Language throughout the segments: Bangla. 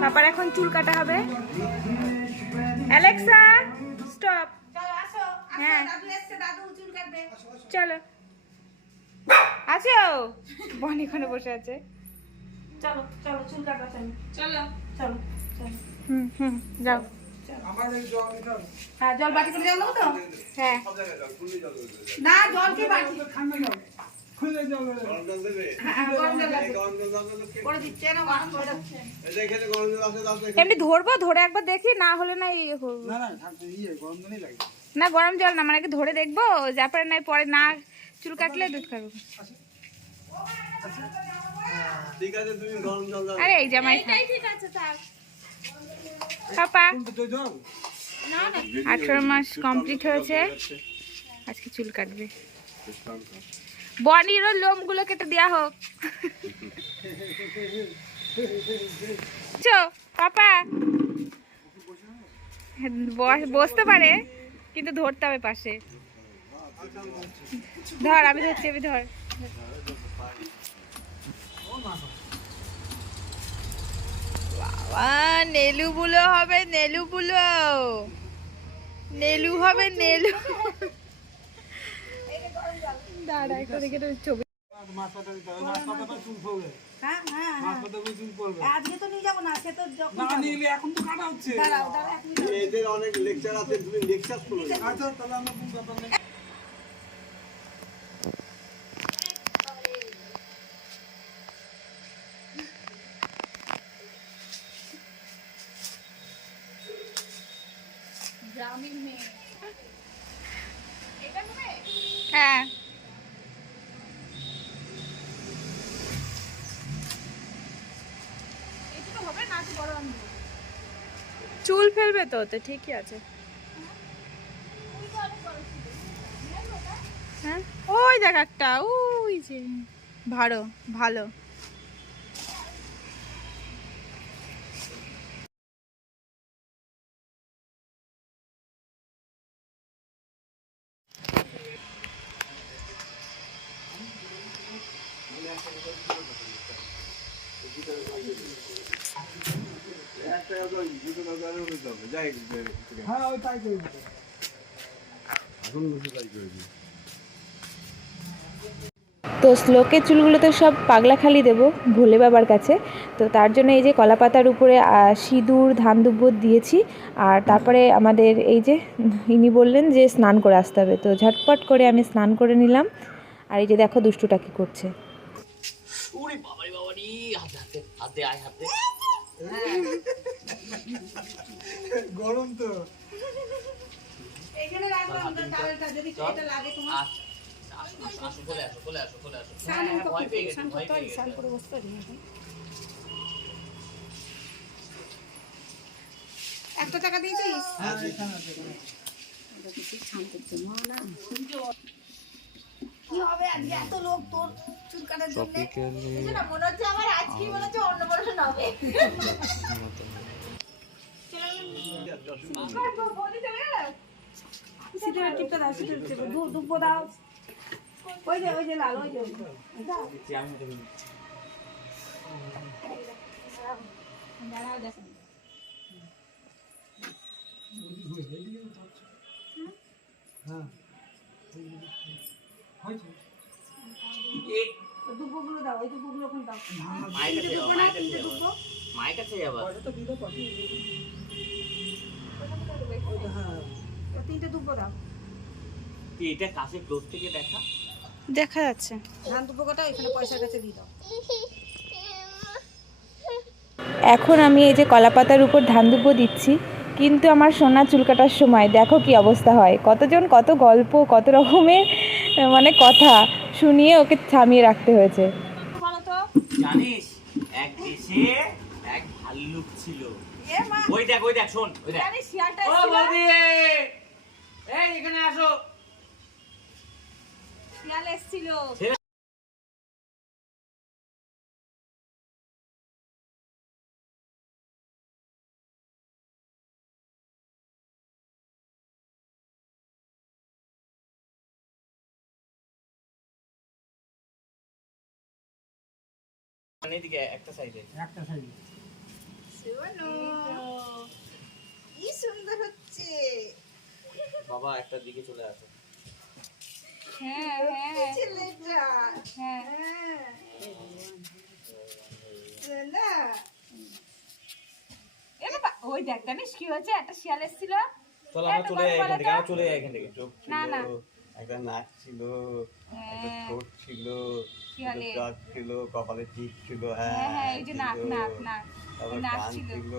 পাপার এখন চুল কাটা হবে। Alexa stop. হ্যাঁ। দাদু এসছে, দাদু চুল কাটবে। চলো। আছো? বনি এখানে বসে আছে। চলো, চলো, চুল কাটবো চলো। চলো, চলো, চলো। হুম হুম যাও। হ্যাঁ, জল বাটি করে জল দেবো তো? হ্যাঁ না, জল কি বাটি? হ্যাঁ, জল। লাগবে। করে দিচ্ছে না, গরম করে দিচ্ছে। এমনি ধরবো ধরে একবার দেখি না হলে না ইয়ে করব না গরম জল না মানে কি ধরে দেখব যারপরে নাই পরে না চুল কাটলে দুধ খাব। ঠিক আছে তুমি গরম জল দাও। আরে এই জামাই পাপা। আঠারো মাস কমপ্লিট হয়েছে। আজকে চুল কাটবে। বনিরও লোমগুলো কেটে দেওয়া হোক। চো, পাপা। বস- বসতে পারে, কিন্তু ধরতে হবে পাশে। ধর, আমি ধরছি, আমি ধর। বাবা, নেলু বুলো হবে, নেলু বুলো। নেলু হবে, নেলু। দাঁড়াও, এক মিনিট। এদের অনেক লেকচার আছে তুমি লেকচার শুনো হ্যাঁ চুল ফেলবে তো তো ঠিকই আছে। হ্যাঁ? ওই দেখ একটা ওই যে ভালো ভালো। তো শ্লোকের চুলগুলোতে সব পাগলা খালি দেবো ভোলে বাবার কাছে। তো তার জন্য এই যে কলা পাতার উপরে সিঁদুর ধান দুব্বর দিয়েছি। আর তারপরে আমাদের এই যে ইনি বললেন যে স্নান করে আসতে হবে। তো ঝটপট করে আমি স্নান করে নিলাম। আর এই যে দেখো দুষ্টুটা কি করছে। হাতে হাতে হাতে আয় হাতে। গরম তো। এইখানে রাখব আমাদের টাওয়েলটা, যদি এটা লাগে তোমার। আচ্ছা আসো আসো, আসো বলে আসো বলে আসো বলে আসো। স্নান হ্যাঁ, করতে ভয় পেয়ে হবে, ভয় পেয়ে হবে, করে বসতে একটা টাকা দিয়েছিস? এটা কিছু স্নান করতে না। কি হবে আজকে এত লোক তোর চুল কাটার জন্য মনে হচ্ছে আমার আজকেই মনে হচ্ছে অন্নপ্রাশন হবে সিটের টিপটা দাও ওই দাও মায়ের কাছে যাব মায়ের কাছে যাব তিনটে দুব্বো দাও। এটা কাছে ক্লোজ থেকে দেখা? দেখা যাচ্ছে। ধান দুব্বো কটা এখানে পয়সার কাছে দিয়ে দাও। এখন আমি এই যে কলা পাতার উপর ধান দুব্বো দিচ্ছি কিন্তু আমার সোনা চুল কাটার সময় দেখো কি অবস্থা হয়। কতজন কত গল্প কত রকমের মানে কথা শুনিয়ে ওকে থামিয়ে রাখতে হয়েছে। জানিস এক দেশে এক ভাল্লুক ছিল। ওই দেখ ওই দেখ শোন ওই দেখ। জানিস ও বৌদি এই এখানে আসো। শিয়াল এসেছিল। ছেলে মানে এদিকে একটা সাইডে কি সুন্দর হচ্ছে। বাবা একটা দিকে চলে আসে। হ্যাঁ হ্যাঁ। ছেলেটা। হ্যাঁ। হ্যাঁ। না ওই দেখ জানিস কি হয়েছে? একটা শিয়াল এসেছিল। চল আমরা চলে যাই এখান থেকে চলে যাই এখান থেকে। না, ছিল না। একটা নাক ছিল একটা হ্যাঁ। ঠোঁট ছিল শিয়ালের। ছিল কপালে টিপ ছিল হ্যাঁ হ্যাঁ হ্যাঁ এই যে নাক নাক নাক। তারপর কান ছিল।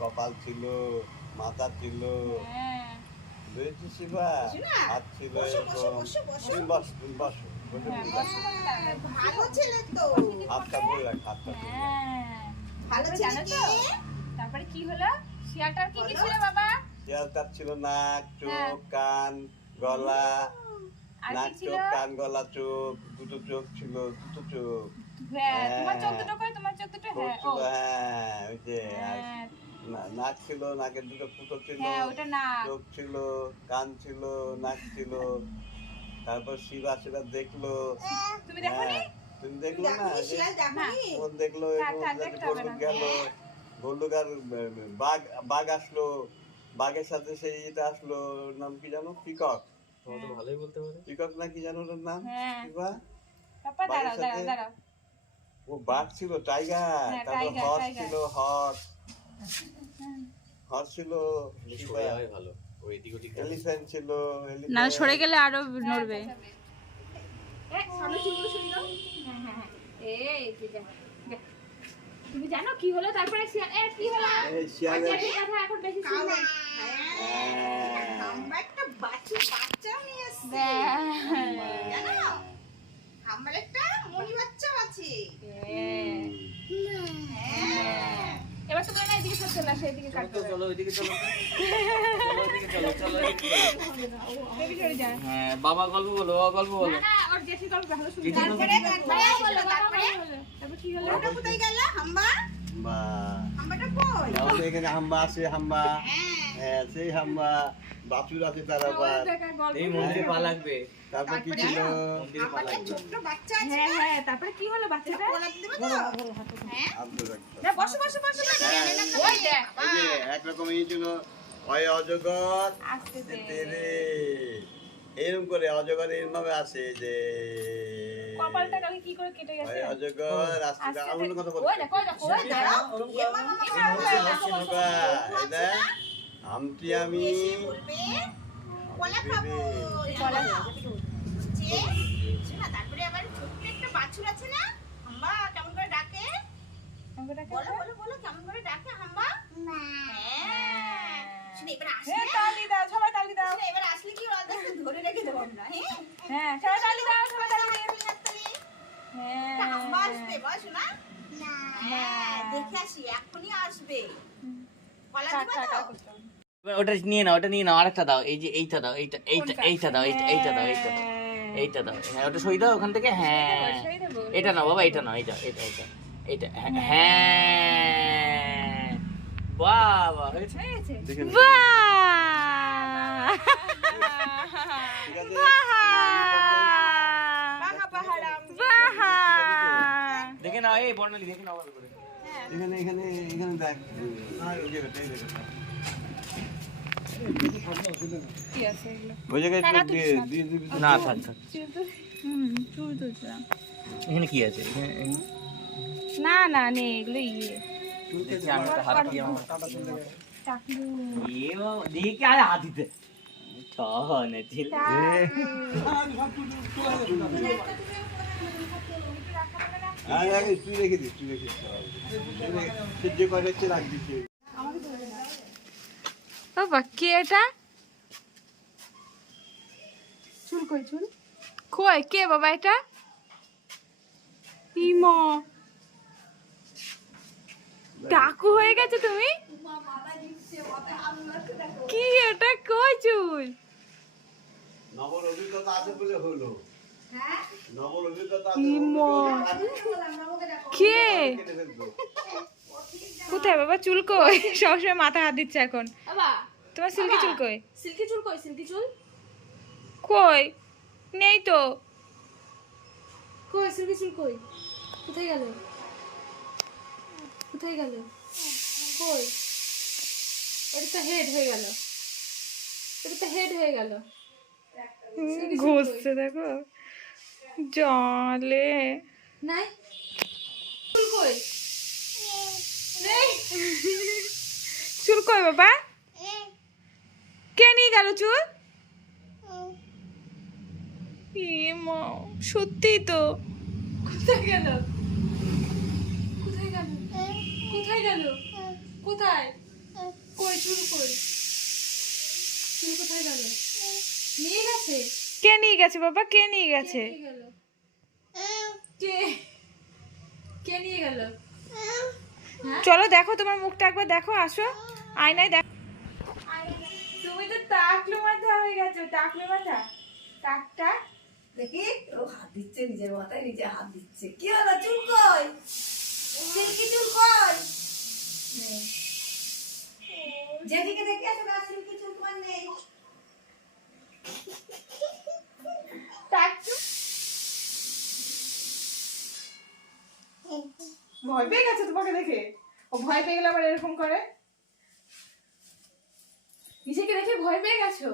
কপাল ছিল মাথা ছিল। হ্যাঁ। শিবা? হাত ছিল বসো, বসো, এরকম। বসো, বসো। বস তুমি বসো বসে হ্যাঁ, তুমি বসো, বসো। বসো। ভালো ছেলে তো। হাতটা ধরে রাখ হাতটা ধরে রাখ। হ্যাঁ। ভালো তারপরে জানো তো তারপরে কি হলো? শিয়ালটার কি কি ছিল বাবা? শিয়ালটার ছিল নাক হ্যাঁ। চোখ কান গলা। নাক চোখ কান গলা চোখ দুটো চোখ ছিল দুটো চোখ। হ্যাঁ তোমার চোখ হ্যাঁ। দুটো কই তোমার চোখ দুটো হ্যাঁ ও ওই যে আর না- নাক ছিল নাকের দুটো ফুটো ছিল হ্যাঁ ওটা না চোখ ছিল কান ছিল নাক ছিল তারপর শিবা সেটা দেখল। তুমি দেখো নি হ্যাঁ, তুমি দেখল না? ও দেখল। গেল ভল্লুক আর বাঘ বাঘ আসলো। বাঘের সাথে সেই এটা আসলো ওর নাম কি জানো? পিকক। ভালোই বলতে পারে পিকক না কি জানো ওর নাম? হ্যাঁ। শিবা? দাঁড়াও দাঁড়াও সাথে- দাঁড়াও। ও বাঘ ছিল টাইগার হ্যাঁ, তারপর হর্স ছিল হর্স হর্স ছিল সরে ভালো এলিফ্যান্ট ছিল না সরে গেলে আরও নড়বে। হ্যাঁ, হ্যাঁ। তুমি জানো কি হলো? তারপরে শিয়াল এ কি হলো? এই শিয়ালের ঠিক আছে, এখন বেশি শুনব। আমরা একটা বাচ্চা বাচ্চাও নিয়ে এসছি। জানো? আমার একটা মনি বাচ্চাও আছে হ্যাঁ। হ্যাঁ। এবার তোমরা না চলে ওইদিকে চলো। ওইদিকে চলো চলো ওইদিকে চলো। যায় হ্যাঁ বাবা গল্প বলো বাবা গল্প বলো। না না ওর জেঠি গল্প ভালো শুনতে তারপরে তারপরে বাবা বলো, বলো, তারপরে? তারপর কি হলো? ওটা কোথায় গেল? হাম্বা? বা হাম্বাটা কই? আমাদের এখানে হাম্বা আছে হাম্বা। হ্যাঁ। হ্যাঁ সেই হাম্বা। বাছুর আছে তার আবার এই মন্দিরে পা লাগবে তারপর কি তারপরে ছিল মন্দিরে পা লাগবে ছোট্ট বাচ্চা আছে হ্যাঁ হ্যাঁ তারপরে কি হলো বাচ্চাটা কোলা দেবে তো হ্যাঁ আব্দুল বসো বসো বসো বসো। ওই দেখ এই যে একরকম এই ছিল হয় অজগর তেরে এরকম করে অজগর এরকম ভাবে আসে যে কপালটা কালকে কি করে কেটে গেছে হয় অজগর আসতে আমার দে। কথা ওই দেখো ওই দেখো ওই কলা যে শোনা তারপরে আবার ছোট্ট একটা বাছুর আছে না? হাম্বা কেমন করে ডাকে? বলো বলো বলো কেমন করে ডাকে হাম্বা? হ্যাঁ। এবার আসলে হ্যাঁ তালি দাও সবাই তালি দাও। এবার আসলে কি ওরা ধরে রেখে দেবো আমরা হ্যাঁ? হ্যাঁ সবাই তালি দাও সবাই তালি দাও। হাততালি, হাততালি। হ্যাঁ। হাম্বা আসবে শোনা হ্যাঁ দেখে আসি এখনই আসবে। কলা দিবা তো কাট করতে হবে। এবার ওটা নিয়ে নাও ওটা নিয়ে নাও আরেকটা দাও এই যে এইটা দাও এইটা এইটা এইটা দাও এইটা এইটা দাও এইটা দাও হ্যাঁ। এইটা দাও হ্যাঁ ওটা সই দাও ওখান থেকে হ্যাঁ। এটা নাও বাবা এটা নাও এটা এটা এটা এটা হ্যাঁ, হ্যাঁ। বাবা হয়েছে। হয়েছে? দেখে নাও এই বর্ণালী দেখে নাও এখানে এখানে এখানে দেখ। ওই জায়গায়। না থাক থাক। এখানে কি আছে না না নেই এগুলো ইয়ে আমি একটা হাত দিয়ে আমার চাকলু। এ বাবা, দেখি আরে হাত দিতে ছনে ছিল রাখ, তুই রেখে দিস তুই রেখে দিস যে রাখ দিচ্ছি বাবা কে এটা? চুল কই চুল? কই কে বাবা এটা? ইমো। ডাকু হয়ে গেছে তুমি? কি এটা? কই চুল? নবর অভিজ্ঞতা আছে বলে হলো। নবর অভিজ্ঞতা ইমো। কে? কোথায় বাবা? চুল কই? সবসময় মাথা হাত দিচ্ছে এখন। তোমার সিল্কি চুল কই? সিল্কি চুল কই? সিল্কি চুল? কই? নেই তো। কই? সিল্কি চুল কই? কোথায় গেল? কোথায় গেল? কই? এটা তো হেড হয়ে গেল। এটা তো হেড হয়ে গেল। ঘষছে দেখো। জলে। নাই চুল কই নেই চুল কই বাবা? কে নিয়ে গেল চুল? সত্যি তো। কোথায় গেল? কোথায় গেল? কোথায় গেল? কোথায়? কই চুল কই? চুল কোথায় গেল? নিয়ে গেছে? কে নিয়ে গেছে বাবা? কে নিয়ে গেছে? কে? কে নিয়ে গেল? চলো দেখো তোমার মুখটা একবার দেখো আসো। আয়নায় দেখো। তুমি তো টাকলু মাথা হয়ে গেছো টাকলু মাথা টাক টাক দেখি ও হাত দিচ্ছে নিজের মাথায় নিজে হাত দিচ্ছে। কি হলো চুল কই? সিল্কি চুল কই? যেদিকে দেখে আসো না সিল্কি চুল তোমার নেই। টাকলু ভয় পেয়ে গেছে তোমাকে দেখে। ও ভয় পেয়ে গেলে আবার এরকম করে? নিজেকে দেখে ভয় পেয়ে গেছো?